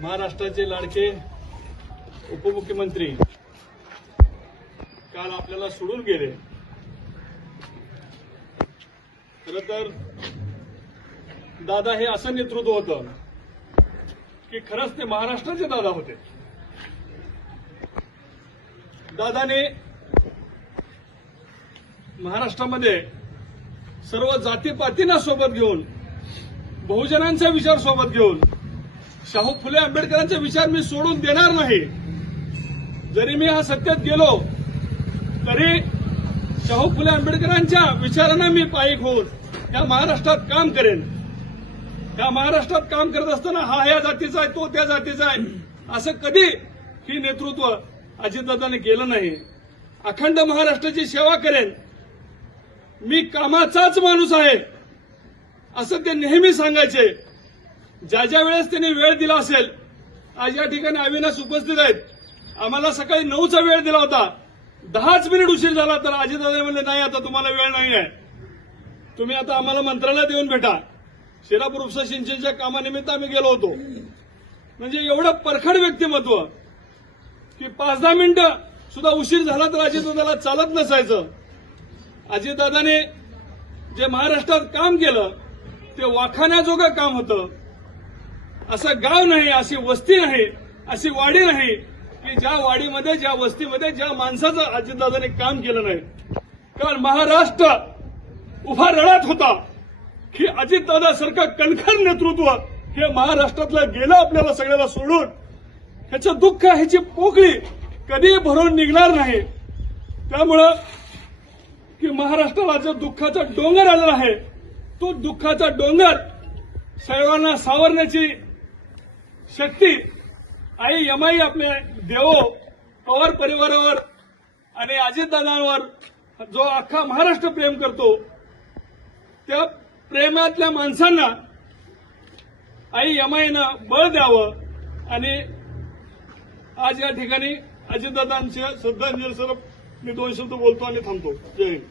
महाराष्ट्राचे लाडके उपमुख्यमंत्री काल आपल्याला सोडून गेले। खरं तर दादा हे असं नेतृत्व होतं की खरंच ते महाराष्ट्राचे दादा होते। दादाने महाराष्ट्रामध्ये सर्व जातीपातींना सोबत घेऊन, बहुजनांचा विचार सोबत घेऊन, शाहू फुले आंबेडकरांचे विचार मी सोडून देणार नाही। जरी मी हा सत्तेत गेलो तरी शाहू फुले आंबेडकरांच्या विचारांना मी पायी होऊन या महाराष्ट्रात काम करेन। या महाराष्ट्रात काम करत असताना हा या जातीचा आहे, तो त्या जातीचा आहे, असं कधी ही नेतृत्व अजितदादांनी केलं नाही। अखंड महाराष्ट्राची सेवा करेन, मी कामाचाच माणूस आहे असं ते नेहमी सांगायचे। ज्या ज्या वेळेस त्यांनी वेळ दिला असेल, आज या ठिकाणी अविनाश उपस्थित आहेत, आम्हाला सकाळी 9चा वेळ दिला होता, 10 मिनिट उशीर झाला तर अजितदादा म्हणले नाही आता तुम्हाला वेळ नाही आहे, तुम्ही आता आम्हाला मंत्रालयात येऊन भेटा। शिरापूर उपसा सिंचनच्या कामानिमित्त आम्ही गेलो होतो। म्हणजे एवढं परखड व्यक्तिमत्व की 5-10 मिनिटं सुद्धा उशीर झाला तर अजितदादाला चालत नसायचं। अजितदादाने जे महाराष्ट्रात काम केलं ते वाखाण्याजोगं काम होतं। असं गाव नाही, अशी वस्ती नाही, अशी वाडी नाही की ज्या वाडीमध्ये, ज्या वस्तीमध्ये, ज्या माणसाचं अजितदादाने काम केलं नाही। कारण महाराष्ट्र उभा रडत होता की अजितदादासारखं कणखर नेतृत्व हे महाराष्ट्रातलं गेलं आपल्याला सगळ्याला सोडून। ह्याचं दुःख, ह्याची पोकळी कधी भरून निघणार नाही। त्यामुळं की महाराष्ट्राला जो दुःखाचा डोंगर आलेला आहे, तो दुःखाचा डोंगर सर्वांना सावरण्याची शक्ती आई यमाई आपल्या देवो पवार परिवारावर आणि अजितदादांवर जो अख्खा महाराष्ट्र प्रेम करतो, त्या प्रेमातल्या माणसांना आई यमाईनं बळ द्यावं। आणि आज या ठिकाणी अजितदादांच्या श्रद्धांजली स्वरूप मी 2 शब्द बोलतो आणि थांबतो। जय हिंद।